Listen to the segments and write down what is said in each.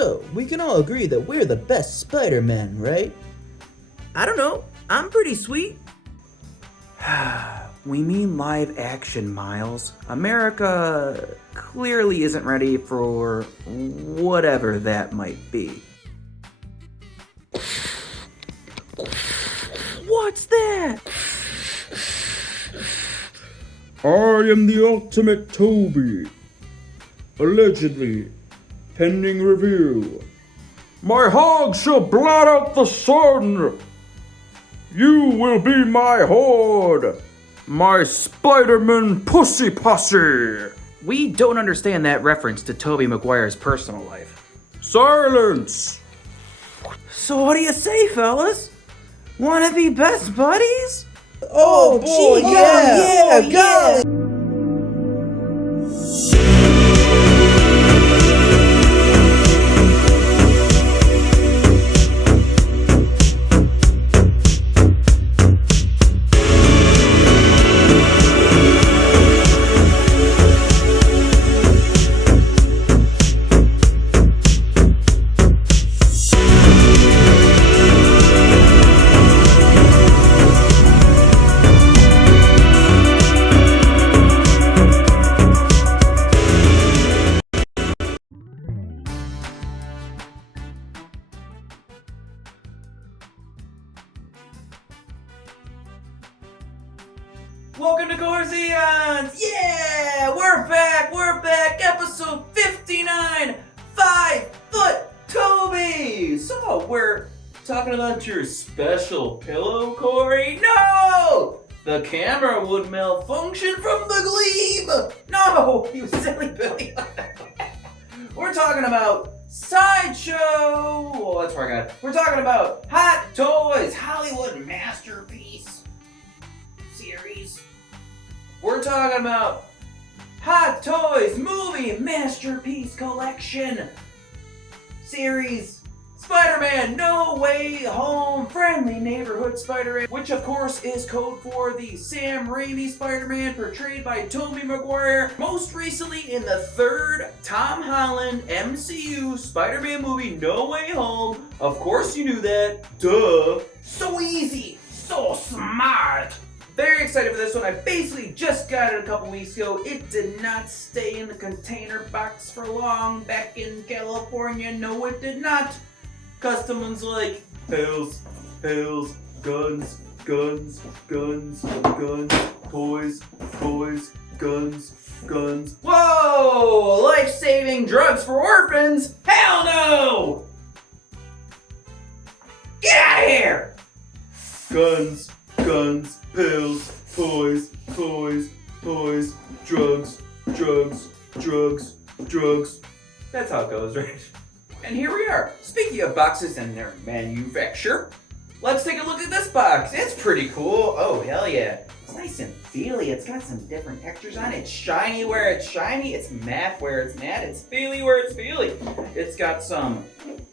So, we can all agree that we're the best Spider-Man, right? I don't know. I'm pretty sweet. We mean live action, Miles. America clearly isn't ready for whatever that might be. What's that? I am the ultimate Tobey. Allegedly, pending review. My hog shall blot out the sun. You will be my horde. My Spider-Man pussy posse. We don't understand that reference to Tobey Maguire's personal life. Silence. So what do you say, fellas? Wanna be best buddies? Oh boy, yeah, go! Welcome to Corzeons! Yeah! We're back! Episode 59! 5-foot Tobey! So, we're talking about your special pillow, Corey? No! The camera would malfunction from the gleam! No! You silly Billy! We're talking about Sideshow! Well, that's where I got it. We're talking about Hot Toys Hollywood Masterpiece series. We're talking about Hot Toys Movie Masterpiece Collection series, Spider-Man No Way Home, Friendly Neighborhood Spider-Man, which of course is code for the Sam Raimi Spider-Man portrayed by Tobey Maguire, most recently in the third Tom Holland MCU Spider-Man movie No Way Home. Of course you knew that, duh. So easy, so smart. Very excited for this one. I basically just got it a couple weeks ago. It did not stay in the container box for long back in California. No, it did not. Customs like pills, guns, toys, guns. Whoa! Life-saving drugs for orphans? Hell no! Get out of here! Guns, pills, toys, drugs. That's how it goes, right? And here we are. Speaking of boxes and their manufacture, let's take a look at this box. It's pretty cool. Oh, hell yeah. It's nice and feely. It's got some different textures on it. It's shiny where it's shiny. It's matte where it's matte. It's feely where it's feely. It's got some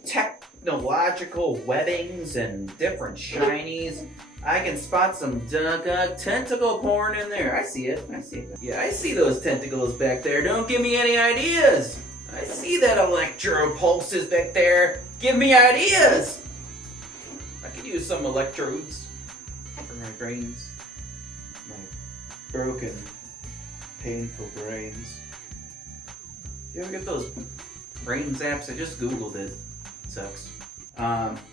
technological webbings and different shinies. I can spot some tentacle porn in there. I see it. Yeah, I see those tentacles back there. Don't give me any ideas. I see that electro pulses back there. Give me ideas. I could use some electrodes for my brains. My broken, painful brains. You ever get those brain zaps? I just Googled it. Sucks.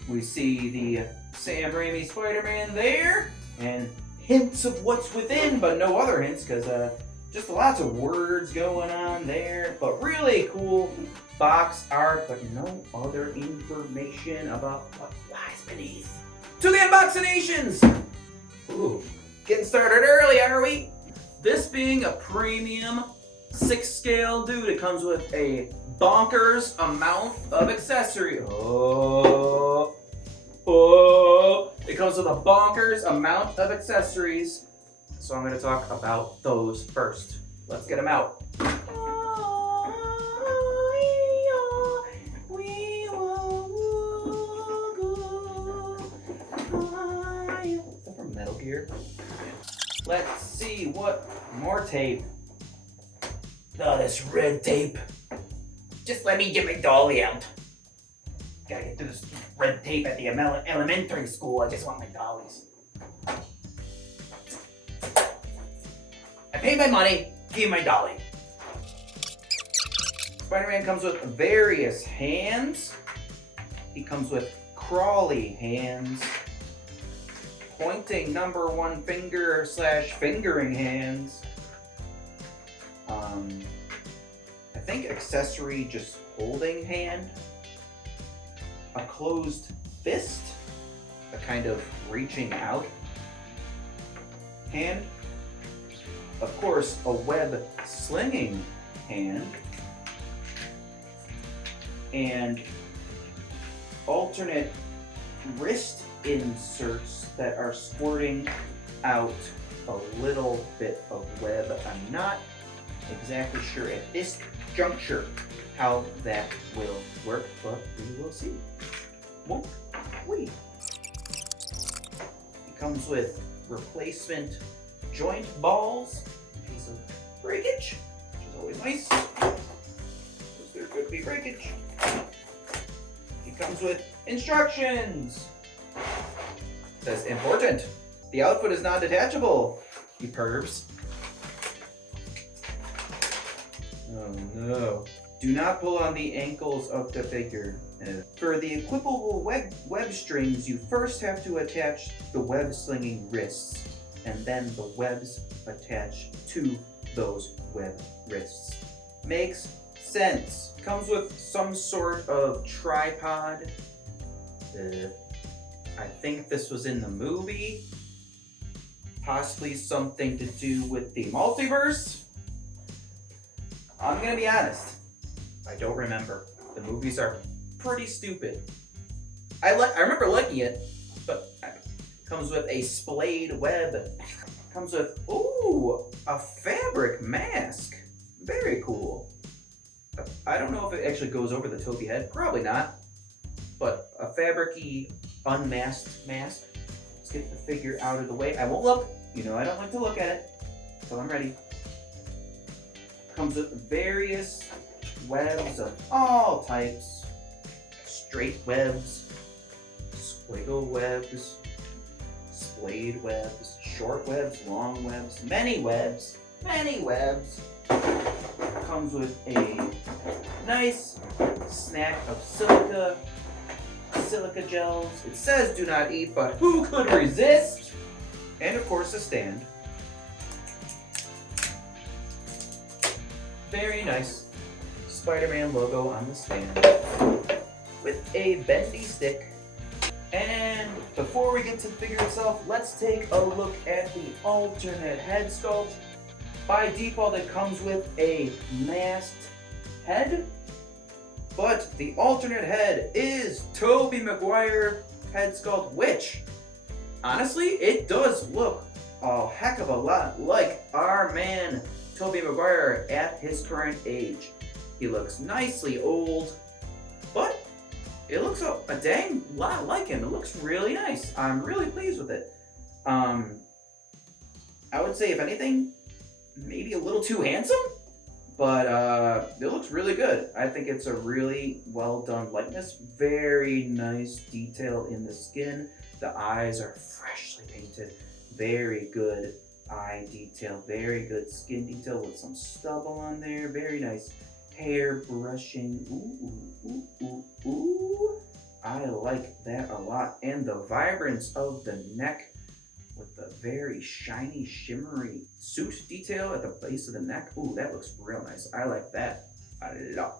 We see the Sam Raimi Spider-Man there, and hints of what's within, but no other hints, because just lots of words going on there, but really cool box art, but no other information about what lies beneath. To the unboxinations! Ooh, getting started early, are we? This being a premium 6 scale dude, it comes with a bonkers amount of accessory. It comes with a bonkers amount of accessories. So I'm going to talk about those first. Let's get them out. Is that from Metal Gear? Let's see what more tape. Oh, this red tape. Just let me get my dolly out. Gotta get through this red tape at the elementary school. I just want my dollies. I paid my money, give me my dolly. Spider-Man comes with various hands. He comes with crawly hands, pointing number one finger / fingering hands. I think accessory just holding hand, a closed fist, a kind of reaching out hand, of course a web slinging hand, and alternate wrist inserts that are squirting out a little bit of web. I'm not exactly sure at this juncture how that will work, but we will see. Won't we? It comes with replacement joint balls in case of breakage, which is always nice. There could be breakage. It comes with instructions. It says important. The outfit is not detachable, you pervs. Oh no. Do not pull on the ankles of the figure. For the equipable web strings, you first have to attach the web slinging wrists, and then the webs attach to those web wrists. Makes sense. Comes with some sort of tripod. I think this was in the movie. Possibly something to do with the multiverse. I'm gonna be honest, I don't remember. The movies are pretty stupid. I remember liking it, but it comes with a splayed web. Comes with, ooh, a fabric mask. Very cool. I don't know if it actually goes over the Tobey head. Probably not. But a fabric-y, unmasked mask. Let's get the figure out of the way. I won't look. You know I don't like to look at it. So I'm ready. Comes with various webs of all types. Straight webs, squiggle webs, splayed webs, short webs, long webs, many webs, many webs. Comes with a nice snack of silica gels. It says do not eat, but who could resist? And of course a stand. Very nice Spider-Man logo on the stand with a bendy stick. And before we get to the figure itself, let's take a look at the alternate head sculpt. By default, it comes with a masked head, but the alternate head is Tobey Maguire head sculpt, which, honestly, it does look a heck of a lot like our man Tobey Maguire at his current age. He looks nicely old, but it looks a dang lot like him. It looks really nice. I'm really pleased with it. I would say, if anything, maybe a little too handsome, but it looks really good. I think it's a really well done likeness. Very nice detail in the skin. The eyes are freshly painted. Very good eye detail. Very good skin detail with some stubble on there. Very nice hair brushing. Ooh, ooh, ooh, ooh, ooh. I like that a lot. And the vibrance of the neck with the very shiny, shimmery suit detail at the base of the neck. Ooh, that looks real nice. I like that a lot.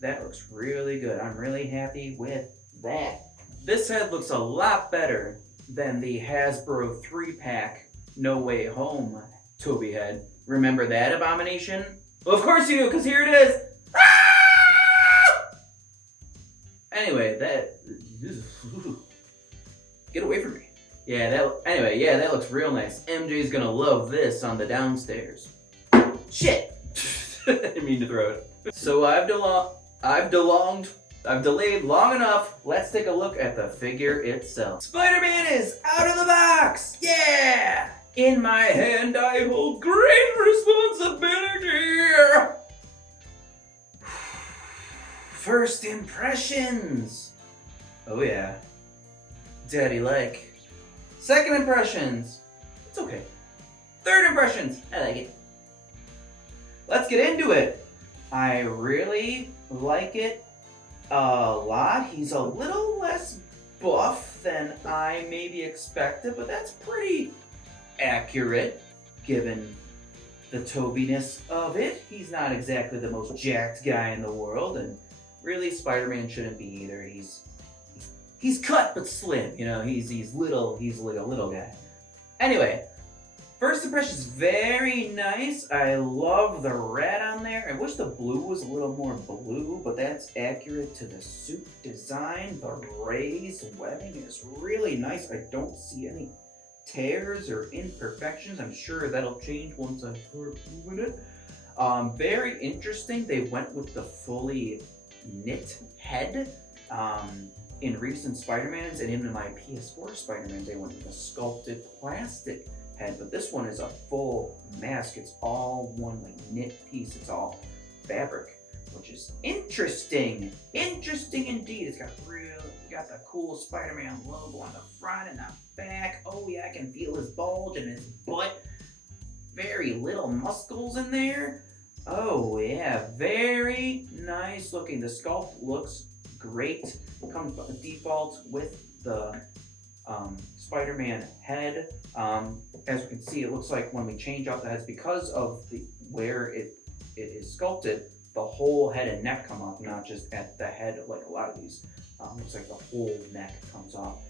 That looks really good. I'm really happy with that. This head looks a lot better than the Hasbro 3-pack No Way Home Tobey head. Remember that abomination? Well, of course you do, because here it is. Ah! Anyway, get away from me. Yeah, that looks real nice. MJ's gonna love this on the downstairs. Shit! I didn't mean to throw it. So I've delayed long enough. Let's take a look at the figure itself. Spider-Man is out of the box! Yeah! In my hand I hold great responsibility! First impressions! Oh yeah. Daddy-like. Second impressions. It's okay. Third impressions. I like it. Let's get into it. I really like it a lot. He's a little less buff than I maybe expected, but that's pretty accurate given the Tobiness of it. He's not exactly the most jacked guy in the world, and really Spider-Man shouldn't be either. He's cut but slim, you know. He's little. He's like a little guy. Anyway, first impression is very nice. I love the red on there. I wish the blue was a little more blue, but that's accurate to the suit design. The raised webbing is really nice. I don't see any tears or imperfections. I'm sure that'll change once I start moving it. Very interesting. They went with the fully knit head. In recent Spider-Mans and in my PS4 Spider-Man, they went with a sculpted plastic head, but this one is a full mask. It's all one like knit piece. It's all fabric, which is interesting. Interesting indeed. It's got the cool Spider-Man logo on the front and the back. Oh yeah, I can feel his bulge and his butt. Very little muscles in there. Oh yeah, very nice looking. The sculpt looks great. Comes by default with the Spider-Man head. As you can see, it looks like when we change out the heads, because of where it is sculpted, the whole head and neck come off, not just at the head like a lot of these. Looks like the whole neck comes off.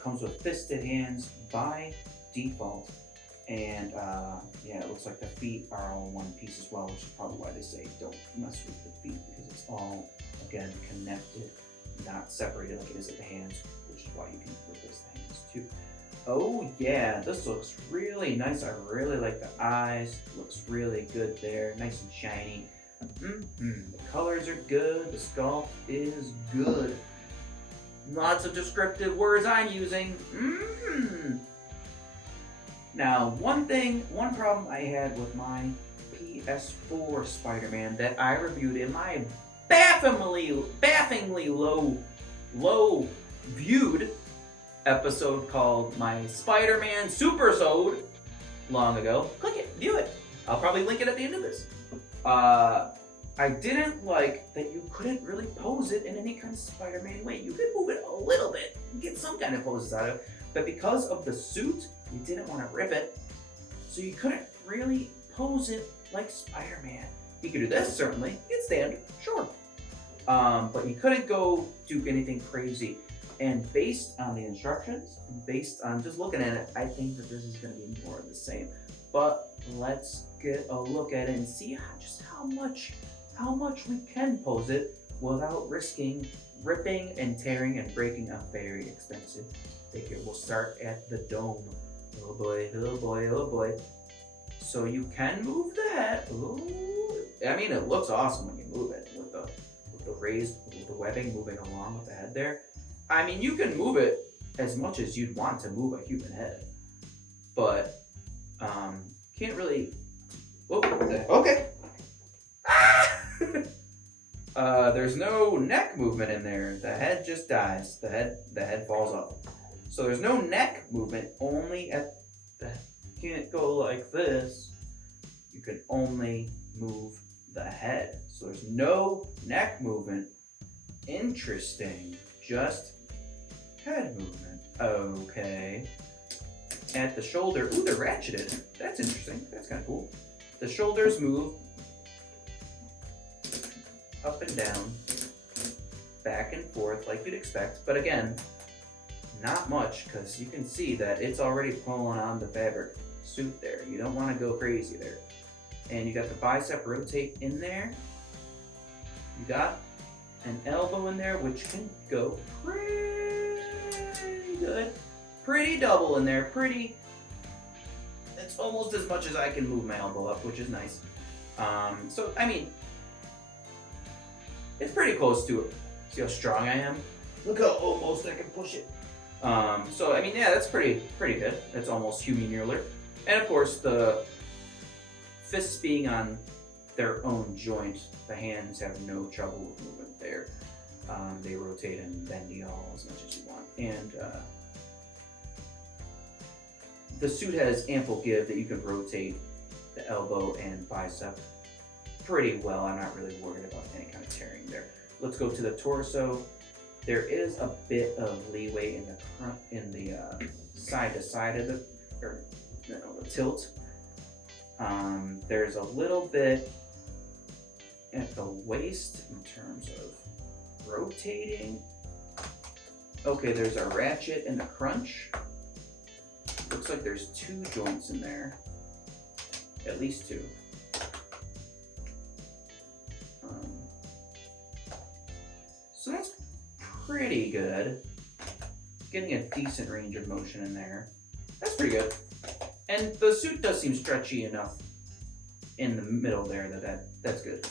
Comes with fisted hands by default. And yeah, it looks like the feet are all in one piece as well, which is probably why they say don't mess with the feet, because it's all, again, connected, not separated like it is at the hands, which is why you can replace the hands too. Oh yeah, this looks really nice. I really like the eyes. Looks really good there, nice and shiny. The colors are good. The sculpt is good. Lots of descriptive words I'm using. Now, one problem I had with my PS4 Spider-Man that I reviewed in my baffingly low viewed episode called my Spider-Man Supersode long ago. Click it, view it. I'll probably link it at the end of this. I didn't like that you couldn't really pose it in any kind of Spider-Man way. You could move it a little bit and get some kind of poses out of it, but because of the suit, you didn't want to rip it, so you couldn't really pose it like Spider-Man. You could do this, certainly. You could stand, sure. But you couldn't go do anything crazy. And based on the instructions, based on just looking at it, I think that this is going to be more of the same. But let's get a look at it and see how much we can pose it without risking ripping and tearing and breaking a very expensive figure. We'll start at the dome. Oh boy, oh boy, oh boy. So you can move the head. Ooh. I mean, it looks awesome when you move it with the webbing moving along with the head there. I mean, you can move it as much as you'd want to move a human head, but can't really. Oh, okay. There's no neck movement in there. The head just dies. The head falls off. So there's no neck movement. Only at the. Can't go like this. You can only move the head. So there's no neck movement. Interesting. Just head movement. Okay. At the shoulder. Ooh, they're ratcheted. That's interesting. That's kind of cool. The shoulders move up and down, back and forth like you'd expect. But again, not much, because you can see that it's already pulling on the fabric suit there. You don't want to go crazy there. And you got the bicep rotate in there. You got an elbow in there, which can go pretty good. Pretty double in there. Pretty. It's almost as much as I can move my elbow up, which is nice. So, I mean, it's pretty close to it. See how strong I am? Look how almost I can push it. So, I mean, yeah, that's pretty good. That's almost human-ular. And, of course, the fists being on their own joint, the hands have no trouble with movement there. They rotate and bend you all as much as you want. And the suit has ample give that you can rotate the elbow and bicep pretty well. I'm not really worried about any kind of tearing there. Let's go to the torso. There is a bit of leeway in the front, in the side to side of the, or no, the tilt. There's a little bit at the waist in terms of rotating. Okay, there's a ratchet and a crunch. Looks like there's 2 joints in there, at least 2. So that's pretty good. Getting a decent range of motion in there. That's pretty good. And the suit does seem stretchy enough in the middle there that's good.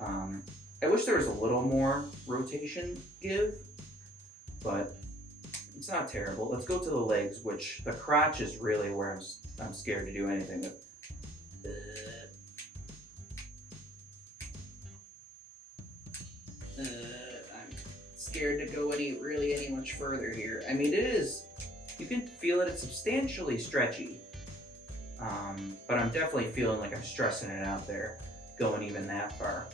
I wish there was a little more rotation give, but it's not terrible. Let's go to the legs, which the crotch is really where I'm scared to do anything with. I'm scared to go any much further here. I mean, it is, you can feel it, it's substantially stretchy. But I'm definitely feeling like I'm stressing it out there, going even that far.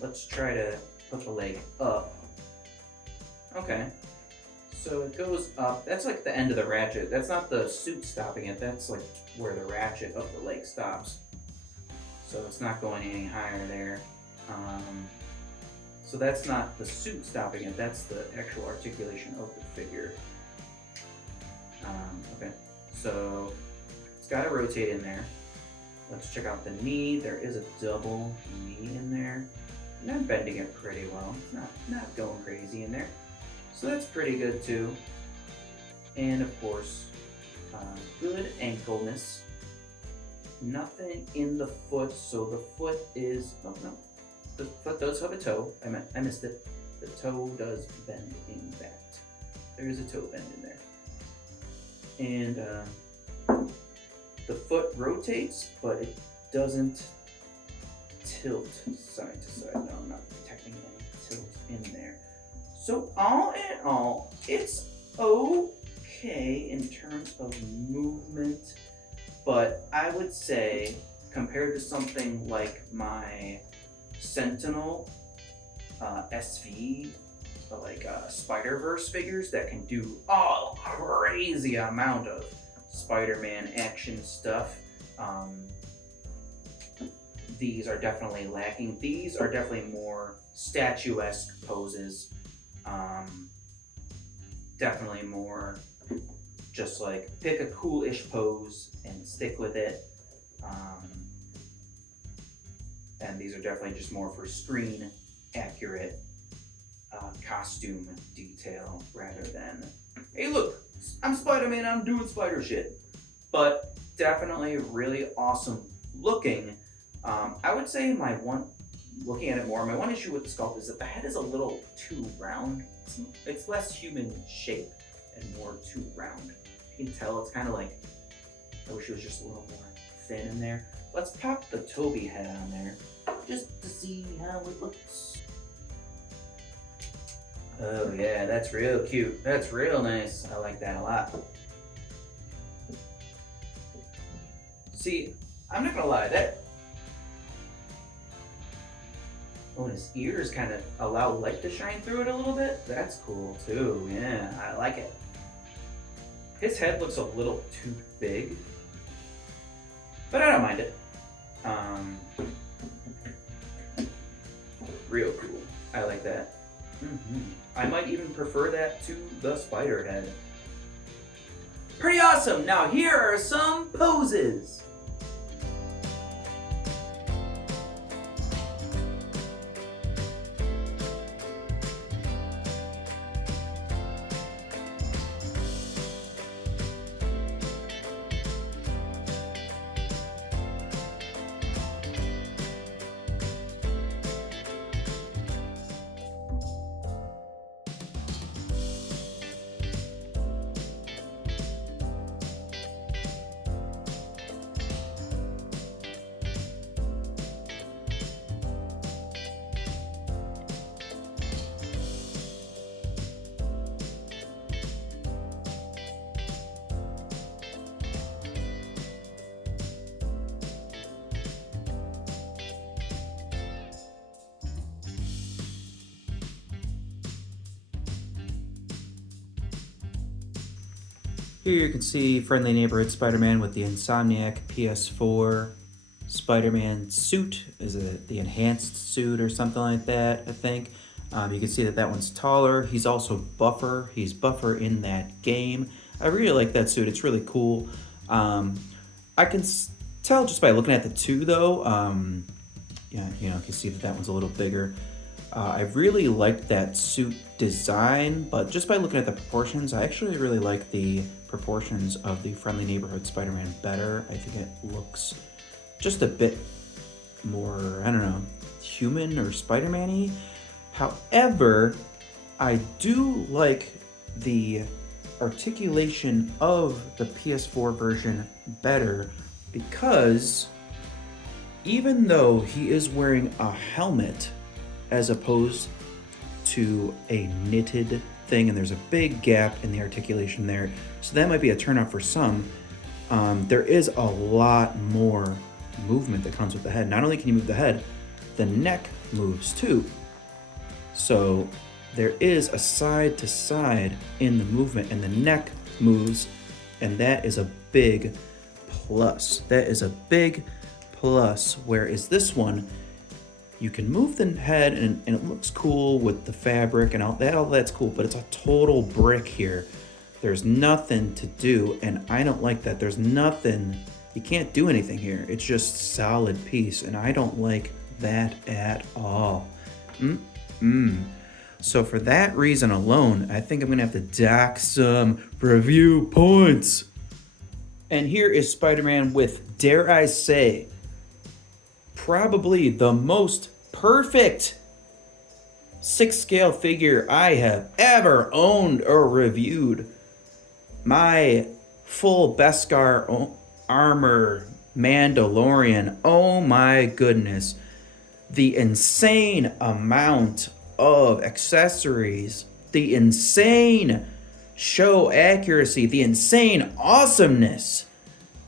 Let's try to put the leg up. Okay. So it goes up. That's like the end of the ratchet. That's not the suit stopping it. That's like where the ratchet of the leg stops. So it's not going any higher there. So that's not the suit stopping it. That's the actual articulation of the figure. Okay. So it's got to rotate in there. Let's check out the knee. There is a double knee in there. And I'm bending it pretty well. It's not going crazy in there. So that's pretty good too. And of course, good ankleness. Nothing in the foot, so the foot is, oh no. The foot does have a toe. I missed it. The toe does bend in that. There is a toe bend in there. And the foot rotates, but it doesn't tilt side to side. No, I'm not detecting any tilt in there. So all in all, it's okay in terms of movement, but I would say compared to something like my Sentinel SV, like Spider-Verse figures that can do a crazy amount of Spider-Man action stuff, these are definitely lacking. These are definitely more statuesque poses. Definitely more just like pick a cool-ish pose and stick with it. And these are definitely just more for screen accurate costume detail rather than, hey look, I'm Spider-Man, I'm doing spider shit. But definitely really awesome looking. I would say looking at it more, my one issue with the sculpt is that the head is a little too round. It's less human shape and more too round. You can tell it's kind of like, I wish it was just a little more thin in there. Let's pop the Tobey head on there just to see how it looks. Oh yeah, that's real cute. That's real nice. I like that a lot. See, I'm not gonna lie, oh, his ears kind of allow light to shine through it a little bit. That's cool too. Yeah, I like it. His head looks a little too big, but I don't mind it. Real cool. I like that. I might even prefer that to the spider head. Pretty awesome. Now here are some poses. Here you can see Friendly Neighborhood Spider-Man with the Insomniac PS4 Spider-Man suit. Is it the enhanced suit or something like that, I think. You can see that one's taller. He's also buffer. He's buffer in that game. I really like that suit. It's really cool. I can tell just by looking at the two, though. Yeah, you know, you can see that one's a little bigger. I really liked that suit design, but just by looking at the proportions, I actually really like the proportions of the Friendly Neighborhood Spider-Man better. I think it looks just a bit more, I don't know, human or Spider-Man-y. However, I do like the articulation of the PS4 version better because even though he is wearing a helmet as opposed to a knitted thing, and there's a big gap in the articulation there, so that might be a turnoff for some, there is a lot more movement that comes with the head. Not only can you move the head, the neck moves too. So there is a side to side in the movement, and the neck moves, and that is a big plus. That is a big plus. Whereas this one, you can move the head and it looks cool with the fabric and all that's cool, but it's a total brick here. There's nothing to do, and I don't like that. There's nothing, you can't do anything here. It's just solid piece, and I don't like that at all. So for that reason alone, I think I'm gonna have to dock some review points. And here is Spider-Man with, dare I say, probably the most perfect 6-scale figure I have ever owned or reviewed. My full Beskar armor Mandalorian. Oh my goodness. The insane amount of accessories, the insane show accuracy, the insane awesomeness,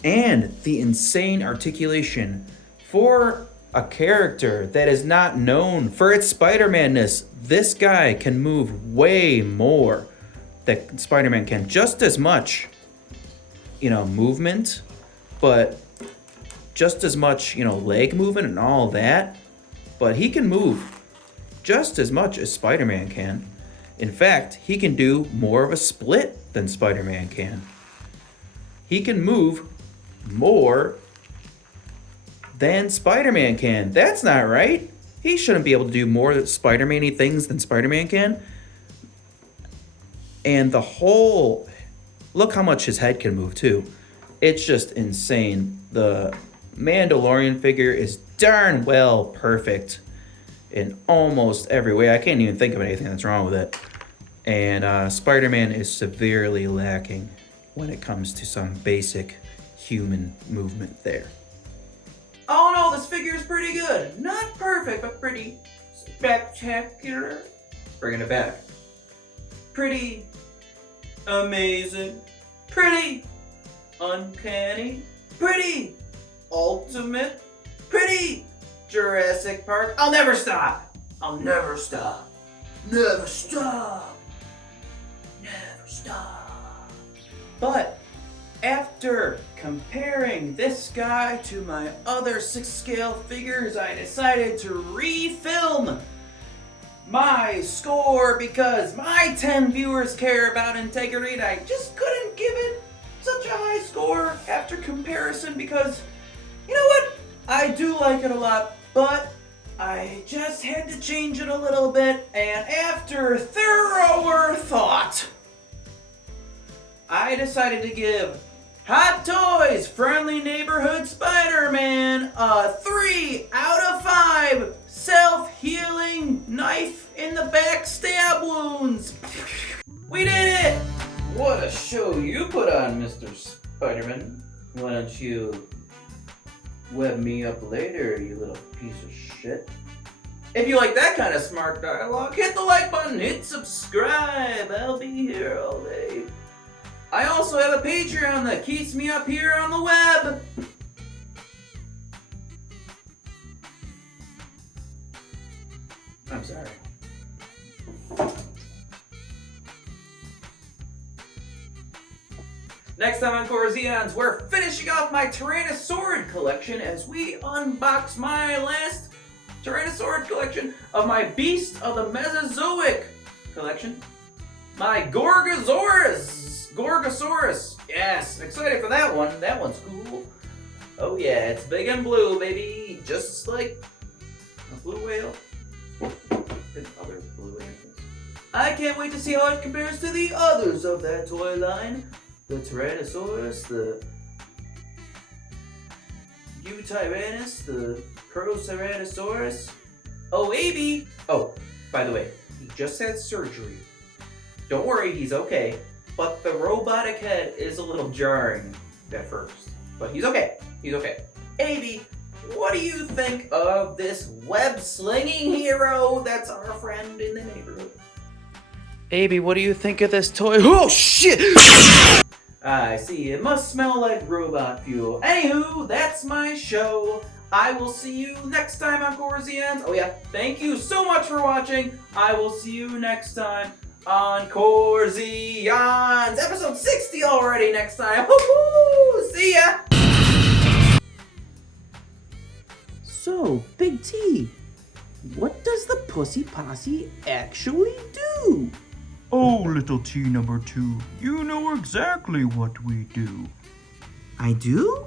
and the insane articulation for a character that is not known for its Spider-Man-ness. This guy can move way more than Spider-Man can. Just as much, movement, but just as much, leg movement and all that. But he can move just as much as Spider-Man can. In fact, he can do more of a split than Spider-Man can. He can move more than Spider-Man can. That's not right. He shouldn't be able to do more Spider-Man-y things than Spider-Man can. And look how much his head can move too. It's just insane. The Mandalorian figure is darn well perfect in almost every way. I can't even think of anything that's wrong with it. And Spider-Man is severely lacking when it comes to some basic human movement there. Oh no, this figure is pretty good. Not perfect, but pretty spectacular. Bringing it back. Pretty amazing. Pretty uncanny. Pretty ultimate. Pretty Jurassic Park. I'll never stop. I'll never stop. Never stop. Never stop. But after comparing this guy to my other 6-scale figures, I decided to refilm my score because my 10 viewers care about integrity, and I just couldn't give it such a high score after comparison because, you know what? I do like it a lot, but I just had to change it a little bit, and after thorough thought, I decided to give Hot Toys Friendly Neighborhood Spider-Man a 3 out of 5 self-healing knife in the back stab wounds. We did it! What a show you put on, Mr. Spider-Man. Why don't you web me up later, you little piece of shit? If you like that kind of smart dialogue, hit the like button, hit subscribe. I'll be here all day. I also have a Patreon that keeps me up here on the web. I'm sorry. Next time on Corzeons, we're finishing off my Tyrannosaurid collection as we unbox my last Tyrannosaurid collection of my Beast of the Mesozoic collection. My Gorgosaurus. Yes, excited for that one. That one's cool. Oh yeah, it's big and blue, baby. Just like a blue whale. And other blue animals. I can't wait to see how it compares to the others of that toy line. The Tyrannosaurus, the Utyrannus, the Proceratosaurus. Oh, Abey! Oh, by the way, he just had surgery. Don't worry, he's okay. But the robotic head is a little jarring at first. But he's okay. He's okay. Abey, what do you think of this web-slinging hero that's our friend in the neighborhood? Abey, what do you think of this toy? Oh, shit! I see, it must smell like robot fuel. Anywho, that's my show. I will see you next time on Corzeons. Oh yeah, thank you so much for watching. I will see you next time on Corzeons. Episode 60 already next time. Woohoo! See ya! So, Big T, what does the Pussy Posse actually do? Oh, little T number 2, you know exactly what we do. I do?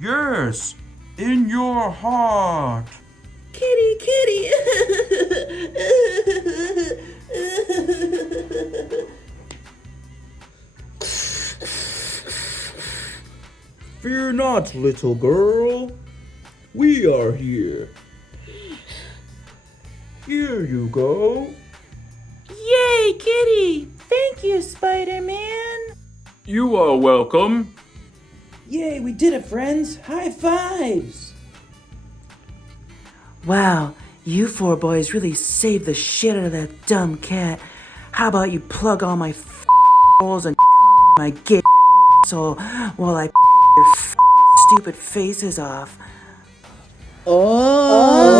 Yes, in your heart. Kitty, kitty. Fear not, little girl. We are here. Here you go. Yay, kitty! Thank you, Spider-Man! You are welcome. Yay, we did it, friends! High fives! Wow, you four boys really saved the shit out of that dumb cat. How about you plug all my holes and my gay asshole while I your stupid faces off? Oh!